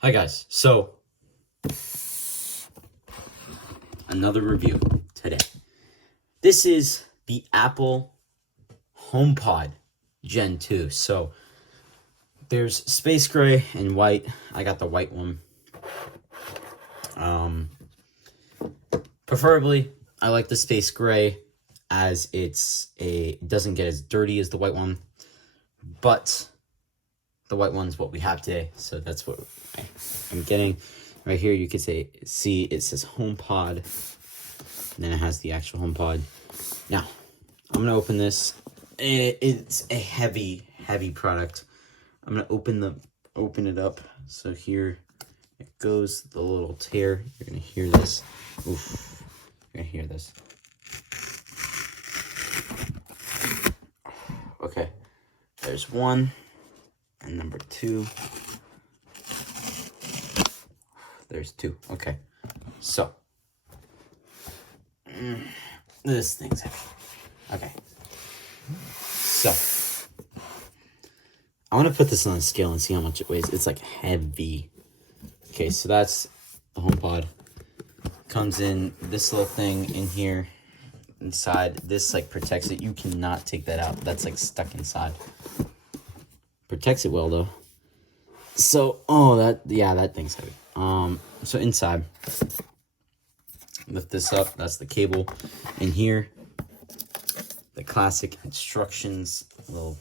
Hi guys, so another review today. This is the Apple HomePod Gen 2. So there's space gray and white. I got the white one. Preferably, I like the space gray as it doesn't get as dirty as the white one, but the white one's what we have today, so that's what I'm getting. Right here, you can see it says HomePod, and then it has the actual HomePod. Now, I'm gonna open this. It's a heavy product. I'm gonna open it up. So here it goes, the little tear. You're gonna hear this. Oof, you're gonna hear this. Okay, there's one. And number two, there's two. Okay, so this thing's heavy. Okay, so I want to put this on a scale and see how much it weighs. It's like heavy. Okay, so that's the HomePod. Comes in this little thing in here inside. This like protects it. You cannot take that out. That's like stuck inside. Protects it well though. So that thing's heavy. So inside, lift this up. That's the cable. In here, the classic instructions, little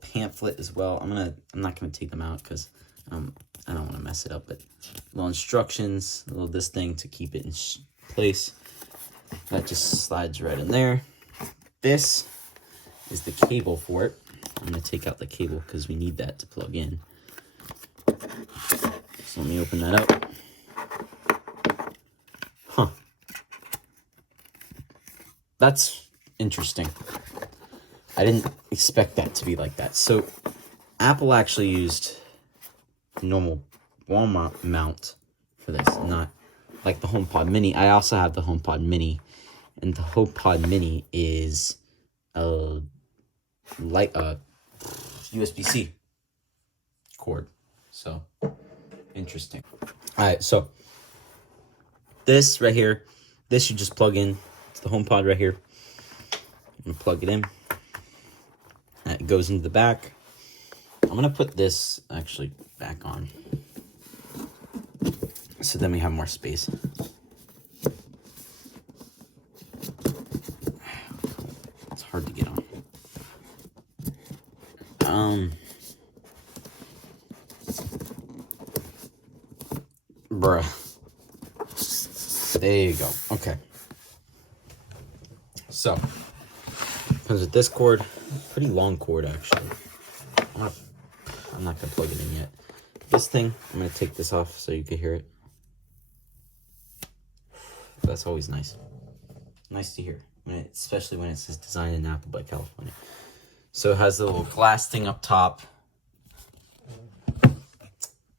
pamphlet as well. I'm not gonna take them out because I don't want to mess it up. But little instructions, this thing to keep it in place. That just slides right in there. This is the cable for it. I'm gonna take out the cable because we need that to plug in. So let me open that up. Huh. That's interesting. I didn't expect that to be like that. So Apple actually used normal wall mount for this, not like the HomePod Mini. I also have the HomePod Mini, and the HomePod Mini is a USB-C cord. So interesting. All right, so this right here, this you just plug in. It's the HomePod right here. And plug it in. It goes into the back. I'm gonna put this actually back on, so then we have more space. It's hard to get on. Bruh. There you go. Okay. So, comes with this cord. Pretty long cord, actually. I'm not going to plug it in yet. This thing, I'm going to take this off so you can hear it. That's always nice. Nice to hear. Especially when it says designed in Apple by California. So it has the little glass thing up top.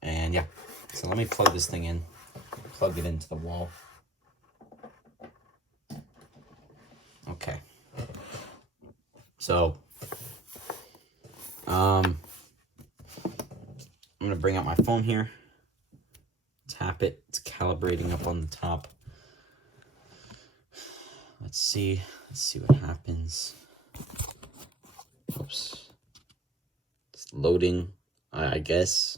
And yeah. So let me plug this thing in. Plug it into the wall. Okay. So I'm gonna bring out my phone here. Tap it. It's calibrating up on the top. Let's see what happens. Oops. It's loading, I guess.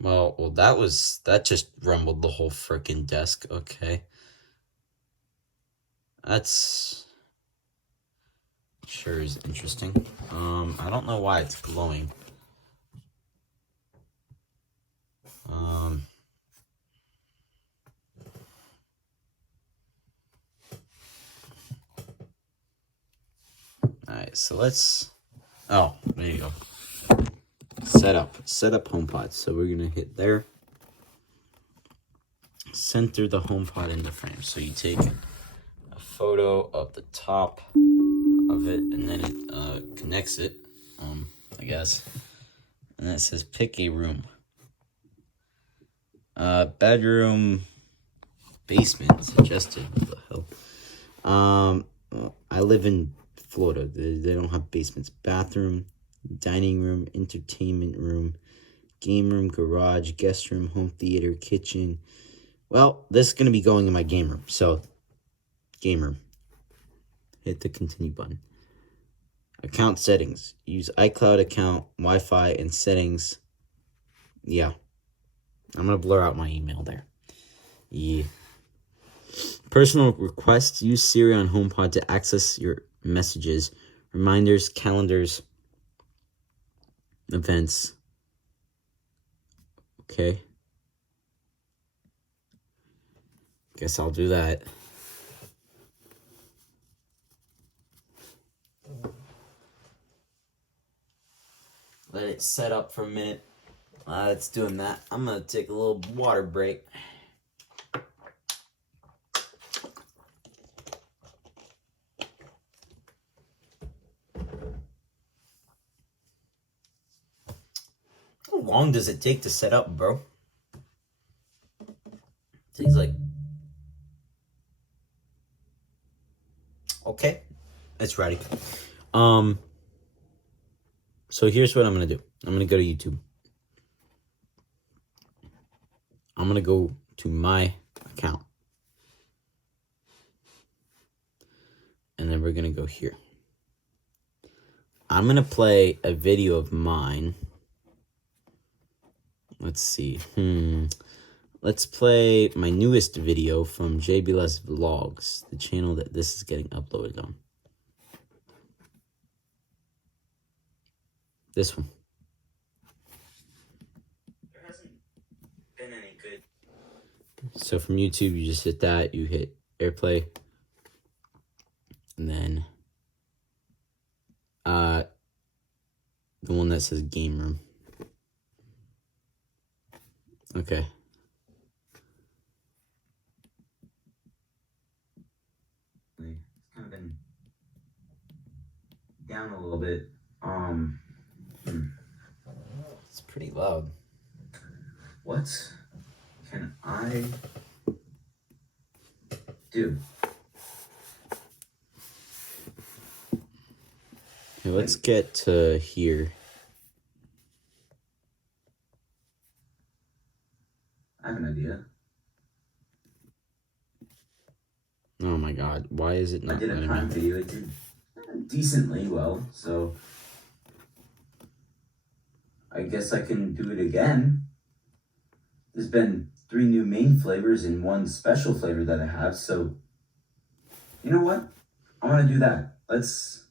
Well, that just rumbled the whole freaking desk. Okay. That's sure is interesting. I don't know why it's glowing. Alright, so let's there you go. Set up HomePod. So we're gonna hit there. Center the HomePod in the frame. So you take a photo of the top of it, and then it connects it. I guess, and then it says pick a room. Bedroom, basement suggested. What the hell? I live in Florida. They don't have basements. Bathroom, dining room, entertainment room, game room, garage, guest room, home theater, kitchen. Well, this is going to be going in my game room. So, game room. Hit the continue button. Account settings. Use iCloud account, Wi-Fi, and settings. Yeah. I'm going to blur out my email there. Yeah. Personal requests. Use Siri on HomePod to access your messages, reminders, calendars, events. Okay. Guess I'll do that. Let it set up for a minute. It's doing that. I'm going to take a little water break. How long does it take to set up, bro? It takes like... Okay. It's ready. So here's what I'm going to do. I'm going to go to YouTube. I'm going to go to my account. And then we're going to go here. I'm going to play a video of mine. Let's see. Let's play my newest video from JBLS Vlogs, the channel that this is getting uploaded on. This one. There hasn't been any good. So from YouTube, you just hit that. You hit AirPlay. And then the one that says Game Room. Okay. It's kind of been down a little bit. It's pretty loud. What can I do? Okay, let's get to here. I have an idea. Oh my god, why is it not? I did a Prime video, it did decently well, so I guess I can do it again. There's been 3 new main flavors and 1 special flavor that I have, so you know what? I want to do that. Let's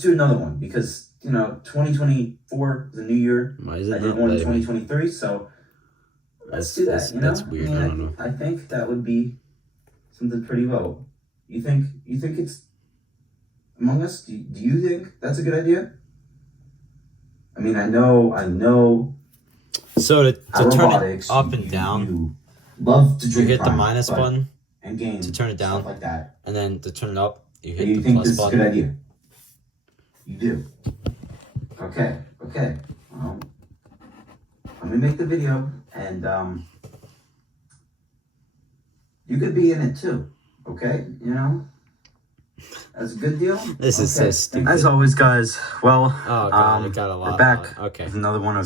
do another one because, you know, 2024 is a new year. Why is it I did one in 2023, so let's do that. You know? That's weird. I don't know. I think that would be something pretty well. You think it's Among Us? Do you think that's a good idea? I mean, I know. So to turn it up and down, you love to drink. You hit the minus button and game to turn it down, stuff like that. And then to turn it up, you hit the plus button. You think this is a good idea? You do. Okay. Well, let me make the video, and you could be in it too. Okay, you know. That's a good deal. This is so stupid. As always, guys. Well, oh god, it got a lot. We're back. Okay, with another one of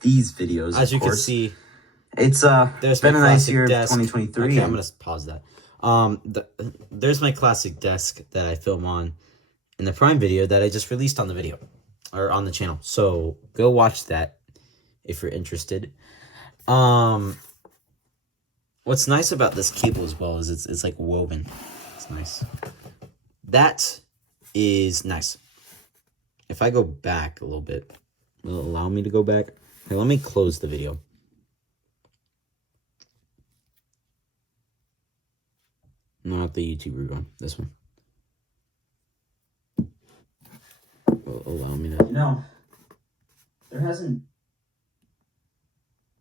these videos. As you can see, it's been a nice year, 2023. Okay, I'm gonna pause that. There's my classic desk that I film on in the Prime video that I just released on the video or on the channel. So go watch that if you're interested. What's nice about this cable as well is it's like woven. It's nice. That is nice. If I go back a little bit, will it allow me to go back? Okay, let me close the video. Not the YouTuber one. This one. Will allow me to. No. There hasn't.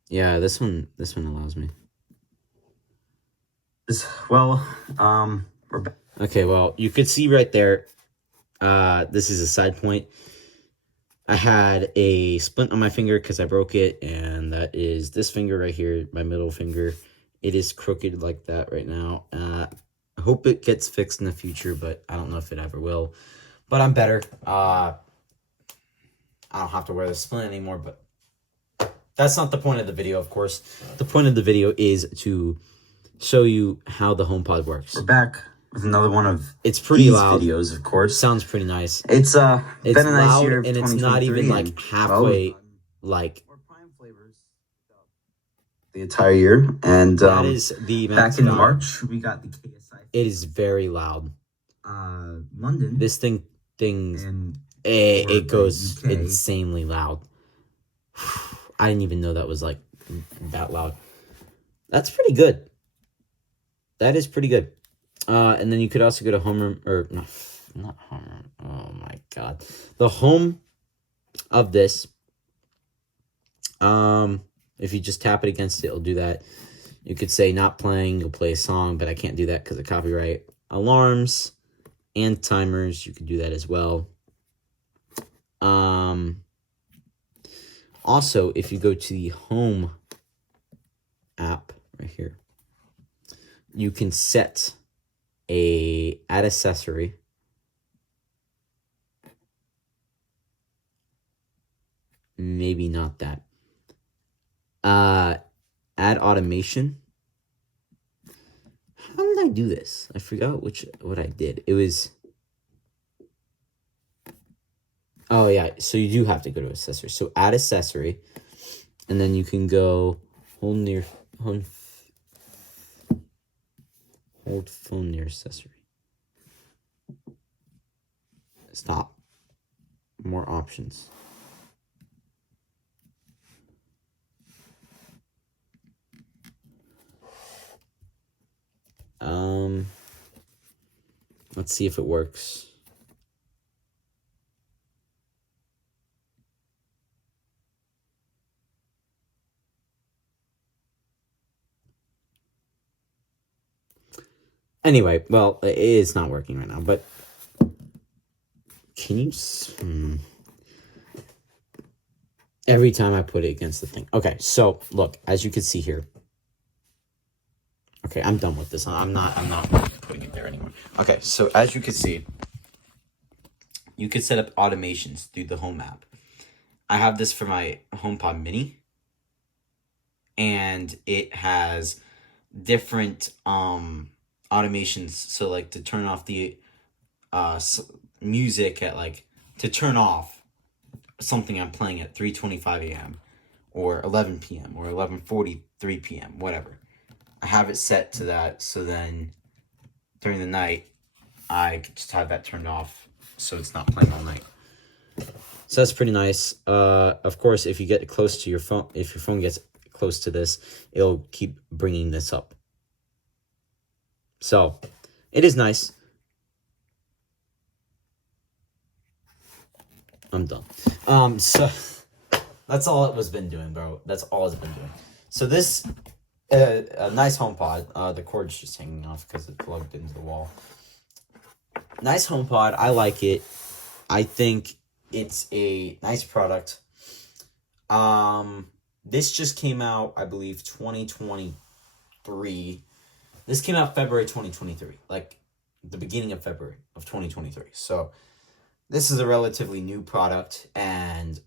Yeah, this one allows me. Well, we're back. Okay, well, you could see right there, this is a side point. I had a splint on my finger because I broke it, and that is this finger right here, my middle finger. It is crooked like that right now. I hope it gets fixed in the future, but I don't know if it ever will. But I'm better. I don't have to wear the splint anymore, but that's not the point of the video, of course. The point of the video is to show you how the HomePod works. We're back with another one of pretty these loud videos, of course. Sounds pretty nice. It's been a nice loud, year of and it's not even like halfway like the entire year. And that is the back in March we got the KSI. It is very loud. London. This things it goes insanely loud. I didn't even know that was like that loud. That's pretty good. That is pretty good. And then you could also go to Homeroom, or no, not Homeroom. Oh my god, the home of this. If you just tap it against it, it'll do that. You could say not playing. You'll play a song, but I can't do that because of copyright. Alarms and timers, you could do that as well. Also, if you go to the Home app right here, you can set add accessory. Maybe not that. Add automation. How did I do this? I forgot what I did. It was. Oh yeah, so you do have to go to accessory. So add accessory, and then you can go hold phone near accessory. Stop. More options. Let's see if it works. Anyway, well, it is not working right now, but can you... Every time I put it against the thing. Okay, so, look, as you can see here. Okay, I'm done with this. I'm not putting it there anymore. Okay, so as you can see, you can set up automations through the Home app. I have this for my HomePod Mini, and it has different automations. So like to turn off the music at like to turn off something I'm playing at 3:25 a.m. or 11 p.m. or 11:43 p.m. whatever. I have it set to that, so then during the night I could just have that turned off so it's not playing all night. So that's pretty nice. Of course, if you get close to your phone, if your phone gets close to this, it'll keep bringing this up. So, it is nice. I'm done. So that's all it was been doing, bro. That's all it's been doing. So this, a nice HomePod. The cord's just hanging off because it's plugged into the wall. Nice HomePod. I like it. I think it's a nice product. This just came out, I believe, 2023. This came out February 2023, like the beginning of February of 2023. So this is a relatively new product, and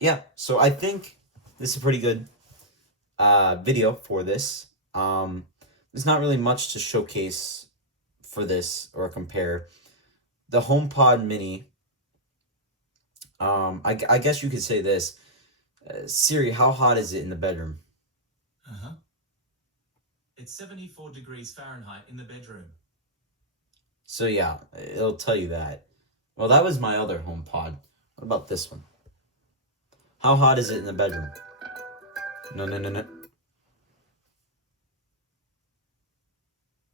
yeah, so I think this is a pretty good video for this. There's not really much to showcase for this or compare. The HomePod Mini, I guess you could say this. Siri, how hot is it in the bedroom? It's 74 degrees Fahrenheit in the bedroom. So yeah, it'll tell you that. Well, that was my other HomePod. What about this one? How hot is it in the bedroom? No.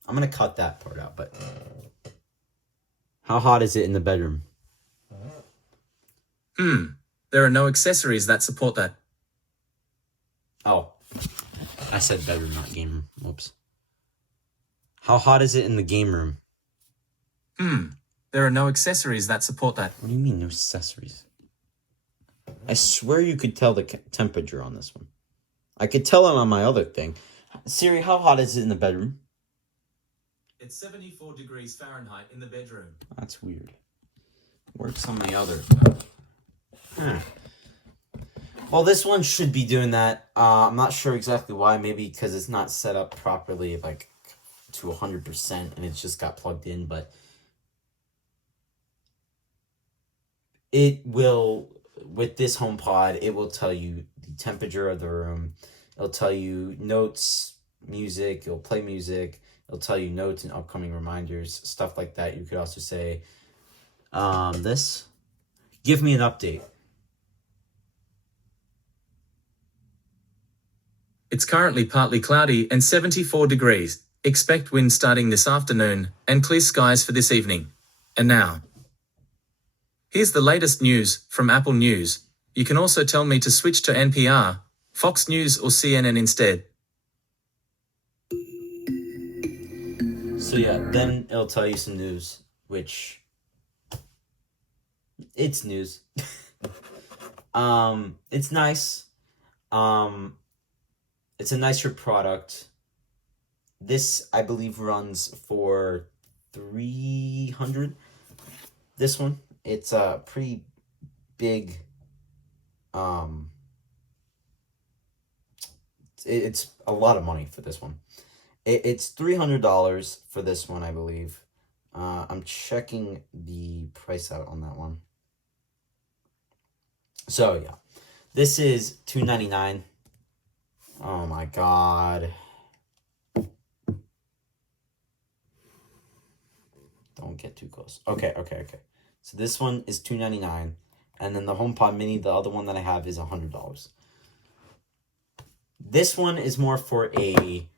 I'm going to cut that part out, but... How hot is it in the bedroom? There are no accessories that support that. Oh. I said bedroom, not game room. Whoops. How hot is it in the game room? There are no accessories that support that. What do you mean, no accessories? I swear you could tell the temperature on this one. I could tell it on my other thing. Siri, how hot is it in the bedroom? It's 74 degrees Fahrenheit in the bedroom. That's weird. Works on the other. Well, this one should be doing that. I'm not sure exactly why. Maybe because it's not set up properly, like to 100%, and it's just got plugged in. But it will, with this HomePod, it will tell you the temperature of the room. It'll tell you notes, music. It'll play music. It'll tell you notes and upcoming reminders, stuff like that. You could also say, this, give me an update. It's currently partly cloudy and 74 degrees. Expect wind starting this afternoon and clear skies for this evening. And now, here's the latest news from Apple News. You can also tell me to switch to NPR, Fox News or CNN instead. So yeah, then it'll tell you some news, which it's news. It's nice. It's a nicer product. This, I believe, runs for $300. This one, it's a pretty big. It's a lot of money for this one. It's $300 for this one, I believe. I'm checking the price out on that one. So yeah, this is $299. Oh my god. Don't get too close. Okay. So this one is $299, and then the HomePod Mini, the other one that I have, is $100. This one is more for a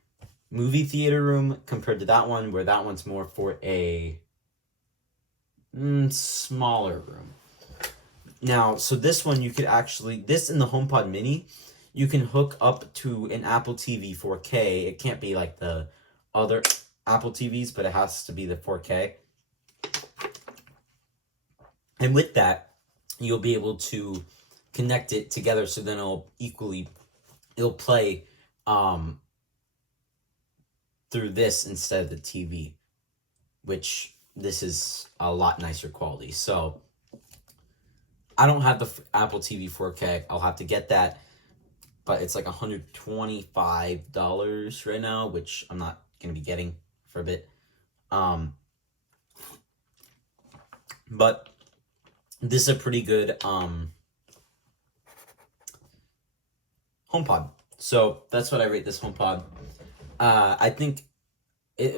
movie theater room compared to that one, where that one's more for a smaller room. Now, so this one you could actually, this in the HomePod Mini, you can hook up to an Apple TV 4K. It can't be like the other Apple TVs, but it has to be the 4K. And with that, you'll be able to connect it together, so then it'll play through this instead of the TV, which this is a lot nicer quality. So I don't have the Apple TV 4K. I'll have to get that, but it's like $125 right now, which I'm not going to be getting for a bit. But this is a pretty good HomePod. So that's what I rate this HomePod. I think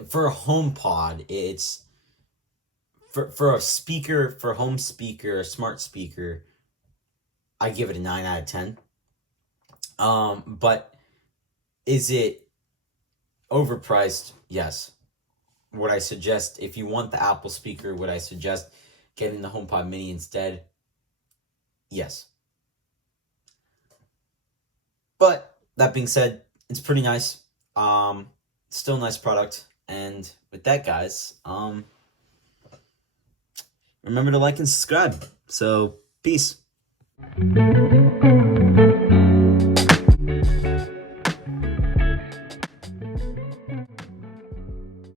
for a HomePod, it's for a speaker, for home speaker, a smart speaker, I give it a 9 out of 10. But is it overpriced? Yes. Would I suggest, if you want the Apple speaker, would I suggest getting the HomePod Mini instead? Yes. But that being said, it's pretty nice. Still a nice product. And with that, guys, remember to like and subscribe. So, peace.